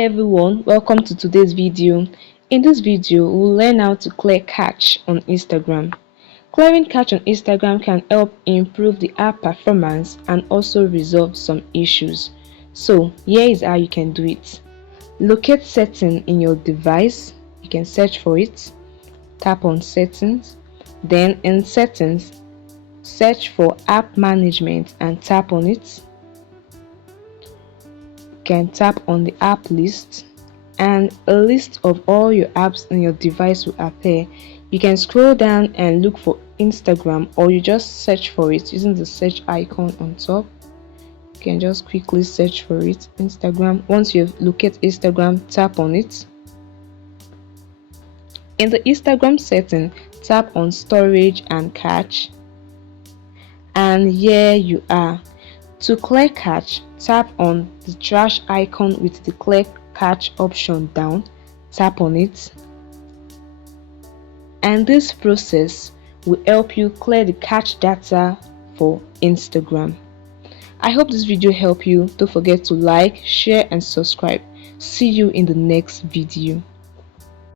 Hi everyone, welcome to today's video. In this video, we'll learn how to clear cache on Instagram. Clearing cache on Instagram can help improve the app performance and also resolve some issues. So here is how you can do it. Locate setting in your device. You can search for it. Tap on settings. Then in settings, search for app management and tap on it. Can tap on the app list and a list of all your apps in your device will appear. You can scroll down and look for Instagram, or you just search for it using the search icon on top. You can just quickly search for it, Instagram. Once you locate Instagram, tap on it. In the Instagram setting, tap on storage and cache, and here you are. To clear cache, tap on the trash icon with the clear cache option down. Tap on it, and this process will help you clear the cache data for Instagram. I hope this video helped you. Don't forget to like, share and subscribe. See you in the next video.